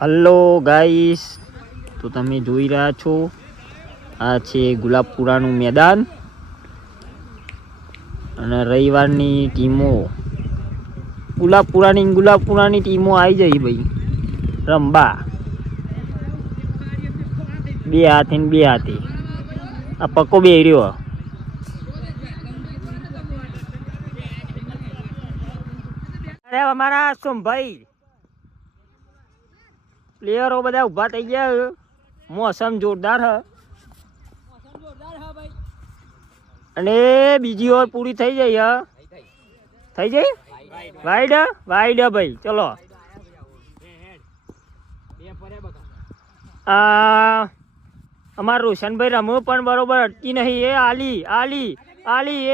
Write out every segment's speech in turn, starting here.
Hello guys, તો તમે જોઈ રહ્યા છો આ છે ગુલાબપુરાનું મેદાન અને રવિવારની ટીમો ગુલાબપુરાની ટીમો આવી જઈ ભાઈ રમવા બે હાથે આ પક્કો બે રહ્યો અરે અમારા સોમભાઈ પ્લેયરો બધા ઊભા થઈ ગયા. મોસમ જોરદાર હ અને બીજી ઓવર પૂરી થઈ જાય વાઈડ ભાઈ. ચલો અમાર રોશનભાઈ રમવું પણ બરોબર અટકી નહીં. એ આલી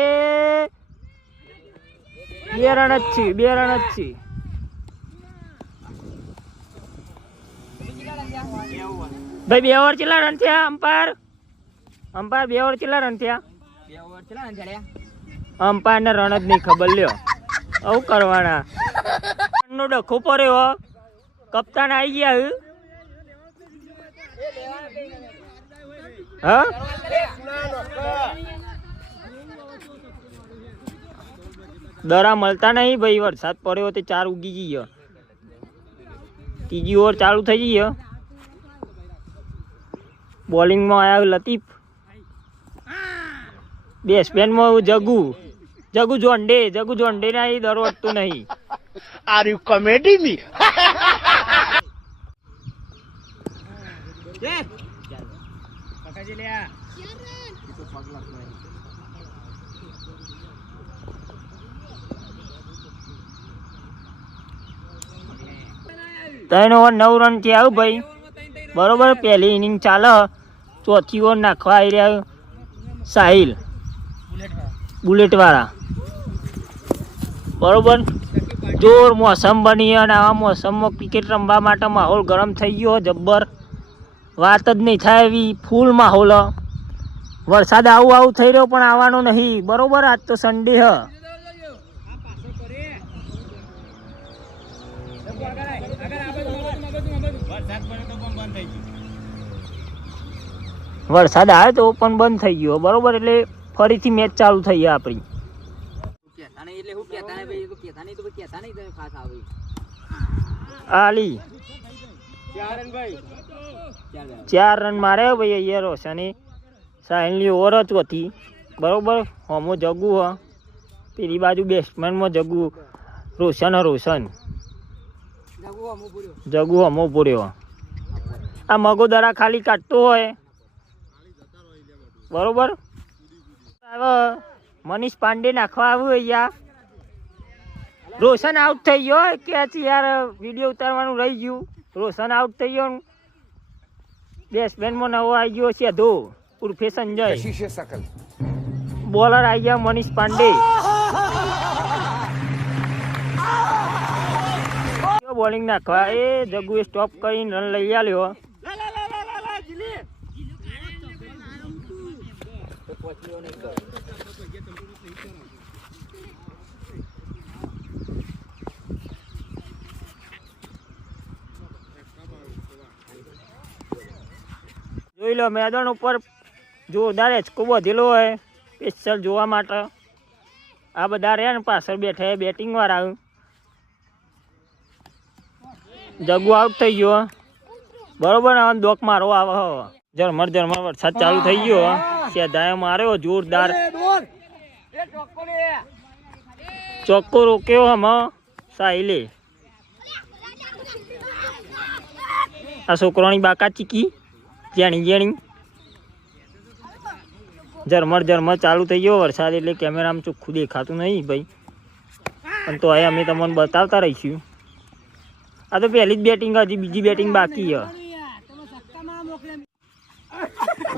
એ 2 રન જ છે. ભાઈ 2 ઓવર કેટલા રન થયા? અમ્પાયર 2 ઓવર કેટલા રન થયા? અમ્પાયર ને રન જ નહીં ખબર. લ્યો આવું કરવાના નો ડખો પડ્યો. કપ્તાન આવી ગયા. હા દરા મળતા નહીં ભાઈ. વરસાદ પડ્યો તે 4 ઉગી ગઈ. ત્રીજી ઓવર ચાલુ થઈ ગઈ. બોલિંગમાં આવ્યા લતીફ, બેટ્સમેનમાં જગુ જોંડે ના દર વટતું નહીં. આર યુ કોમેડી મી? ત્રણ ઓવર 9 રન થયા ભાઈ. બરોબર, પહેલી ઇનિંગ ચાલે. ચોથી ઓવર નાખવા આવી રહ્યા સાહિલ બુલેટ વાળા. બરોબર, જોર મોસમ બની અને આવા મોસમમાં ક્રિકેટ રમવા માટે માહોલ ગરમ થઈ ગયો જબ્બર. વાત જ નહીં થાય એવી ફૂલ માહોલ. વરસાદ આવું થઈ રહ્યો પણ આવવાનો નહીં. બરોબર, આજ તો સન્ડે હ. વરસાદ આવે તો પણ બંધ થઈ ગયો. બરોબર, એટલે ફરીથી મેચ ચાલુ થઈ ગઈ આપણી. આલી 4 રન મારે ભાઈ. અહીંયા રોશની સાહિલની ઓવર જ હતી. બરોબર, હોમો જગુ હ, પેલી બાજુ બેટ્સમેનમાં જગુ રોશન જગુ હમો પૂર્યો. આ મગોદરા ખાલી કાઢતો હોય. બરોબર, હવે મનીષ પાંડે નાખવા આવ્યું. અહીંયા રોશન આઉટ થઈ ગયો. કે યાર વિડીયો ઉતારવાનું રહી ગયું. રોશન આઉટ થઈ ગયો. બેટ્સમેનમાં નવો આવી ગયો છે ધો ઉર્ફે સંજય. બોલર આવી ગયા મનીષ પાંડે. બોલિંગ નાખવા એ જગ્ગુએ સ્ટોપ કરીને રન લઈ આવ્યો. જોઈ લો, મેદાન ઉપર જોરદાર હેચકો બધેલો હોય સ્પેશિયલ જોવા માટે. આ બધા રહ્યા ને પાછળ બેઠા બેટિંગ વાળા. જગ્ગુ આઉટ થઈ ગયો. બરોબર, દોક મારો આવે. ઝરમર વરસાદ ચાલુ થઈ ગયો. સેધાએ માર્યો જોરદાર. ચોક્કો રોક્યો હમ સાહિલે. આ છોકરાની બાકા ચીકી જેણી ઝરમર ચાલુ થઈ ગયો વરસાદ. એટલે કેમેરામાં ચોખ્ખું દેખાતું નહીં ભાઈ, પણ તો હવે અમે તમને બતાવતા રહીશું. આ તો પહેલી જ બેટિંગ હતી, બીજી બેટિંગ બાકી છે.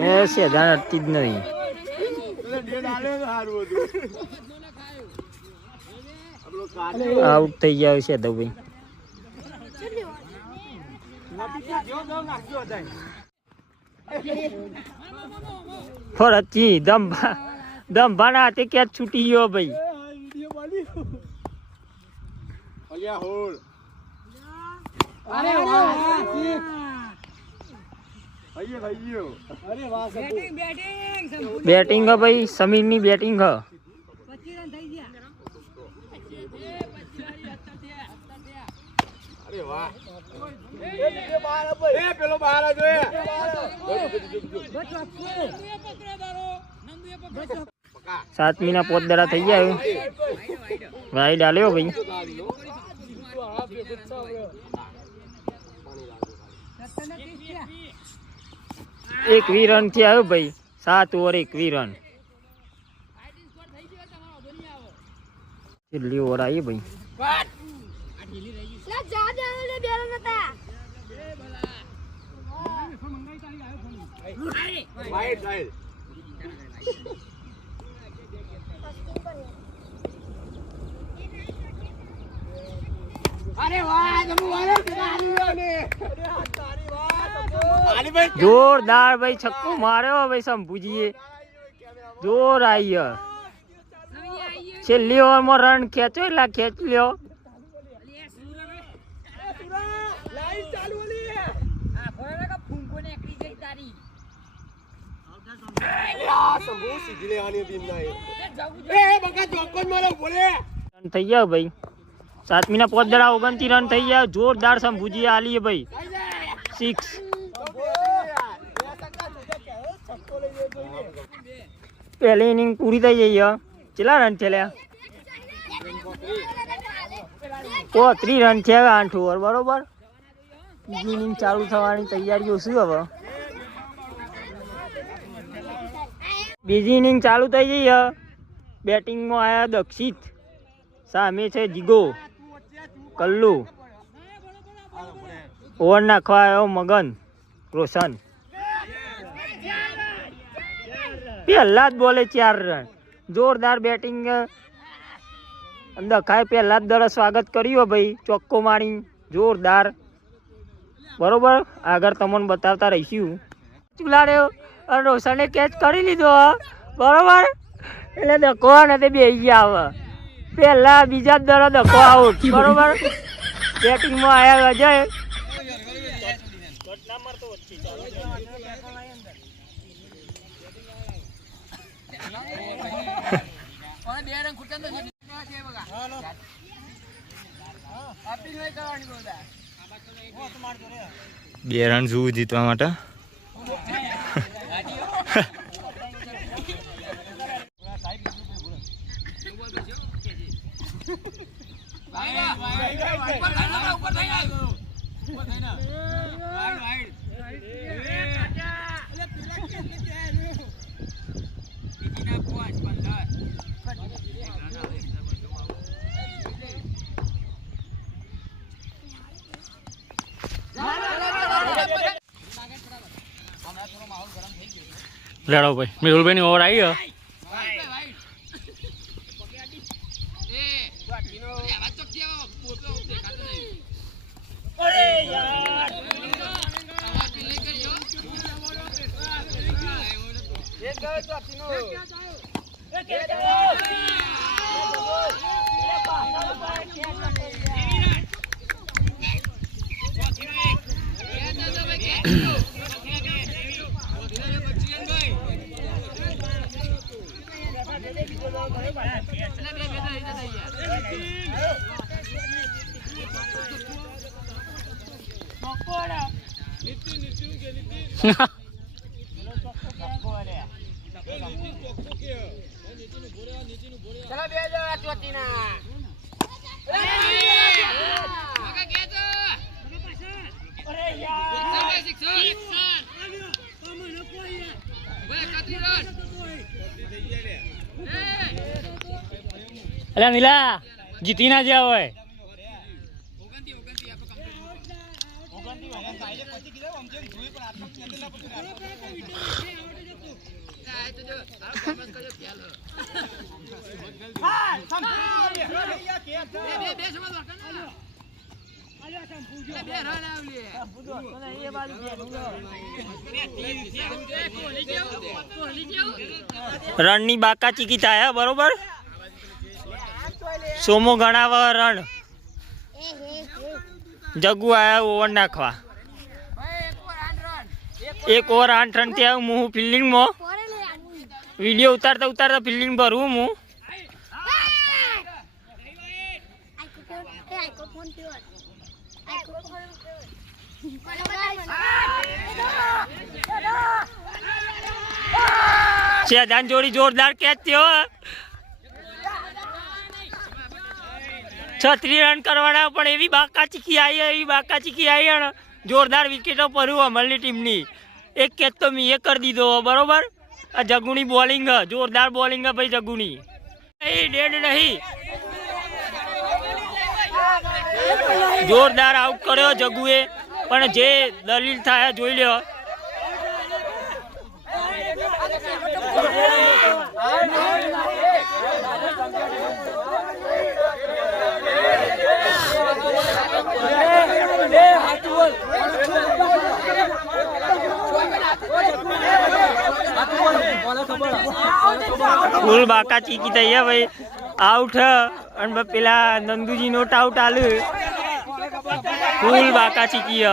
એ સેધા નડતી જ નહીં. આઉટ થઈ ગયા છે તો ભાઈ. ફરતી દંભાના હાથે ક્યાં છૂટી ગયો ભાઈ. બેટિંગ હે ભાઈ, સમીરની બેટિંગ હે. સાતમીના પોતદરા થઈ ગયા. રાઈડ આલ્યો ભાઈ. એક વી રન થી આવ્યો ભાઈ. 7 ઓવર 21 રન. કેટલી ઓવર આવી ભાઈ? જોરદાર ભાઈ છક્કો માર્યો ભાઈ શંભુજીએ. જોર આવી. છેલ્લી ઓવરમાં રન ખેંચો એટલે ખેંચી લ્યો. થઈ ગયા ભાઈ. સાતમીના પોતદરા 29 રન થઈ ગયા. જોરદાર શંભુજી આલીએ ભાઈ. 6. પહેલી ઇનિંગ પૂરી થઈ ગઈ. કેટલા રન થયા? 30 રન થયા. 8 ઓવર બરોબર. બીજી ઇનિંગ ચાલુ થવાની તૈયારીઓ શું હવે? બીજી ઇનિંગ ચાલુ થઈ ગઈ. બેટિંગમાં આવ્યા દક્ષિત, સામે છે જીગો કલ્લુ. ઓવર નાખવા આવ્યો મગન રોશન. પહેલા જ બોલે 4 રન. જોરદાર બેટિંગ. દખાય પહેલા જ દરે સ્વાગત કર્યું ભાઈ. ચોક્કો મારી જોરદાર બરોબર. આગળ તમને બતાવતા રહીશું. ચુલા રહ્યો અને રોશને કેચ કરી લીધો બરોબર. એટલે ધક્કો નથી બેસી ગયા. હવે પહેલા બીજા જ દરે ધક્કો આઉટ બરોબર. બેટિંગમાં આવ્યા અજય. બે રન જોવું જીતવા માટે. લેડો ભાઈ. મેહુલભાઈ ની ઓવર આવી હે. અલ્યા નીલા જીતી ના જ્યાં હોય. રણની બાકા ચીકી થાય બરોબર. સોમો ગણાવા રન. જગુ આયા ઓવર નાખવા. 1 ઓવર 8 રન ત્યાં હું ફિલ્ડિંગમાં વિડીયો ઉતારતા ફિલ્ડિંગ ભરું હું. શેદાન જોડી જોરદાર કેચ થયો. 36 રન કરવાના પણ એવી બાકા ચીકી આવી અને જોરદાર વિકેટો પડ્યું અમલની ટીમની. એક કેચ તો મેં એ કરી દીધો બરોબર. આ જગુની બોલિંગ જોરદાર બોલિંગ ભાઈ જગુની. એ ડેડ નહીં, જોરદાર આઉટ કર્યો જગુએ. પણ જે દલીલ થાય જોઈ લ્યો. ફૂલ બાકા ચીકી થઈ ભાઈ આઉટ. અને પેલા નંદુજી નોટ આઉટ આલુ. ફૂલ બાકા ચીકી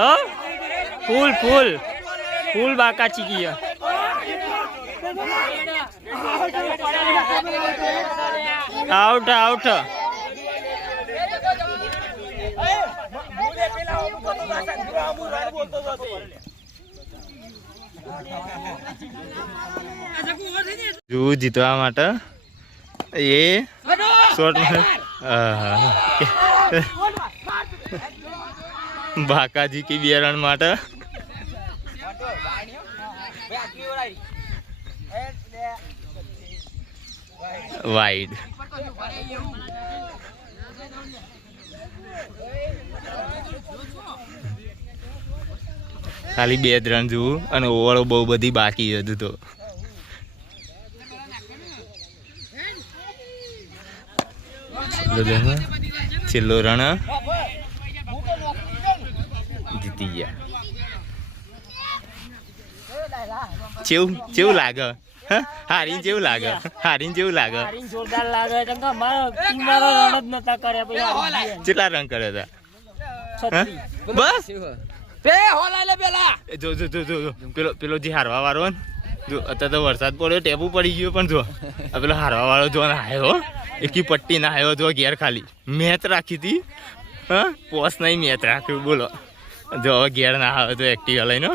ફૂલ બાકા ચીકી. આઉટ. જુઓ જીતવા માટે એ શોર્ટ બાકાજી કી 2 રન માટે વાઈડ. ખાલી 2 રન જોવું અને ઓવરો બહુ બધી બાકી હતું તો. છેલ્લો રન જીતી ગયા. કેવું લાગે? હારીને જેવું લાગે? જોરદાર લાગે. કેટલા રન કર્યા હતા? બસ જો પેલો જે હારવા વાળો ને જો અત્યારે તો વરસાદ પડ્યો ટેપુ પડી ગયો પણ જો આ પેલો હારવા વાળો જો ના આવ્યો એકી પટ્ટી ના આવ્યો જો ઘેર ખાલી મેચ રાખી હતી. હા પોસ નહીં મેચ રાખ્યું બોલો. જો હવે ઘેર ના આવે તો એક્ટિવા લઈને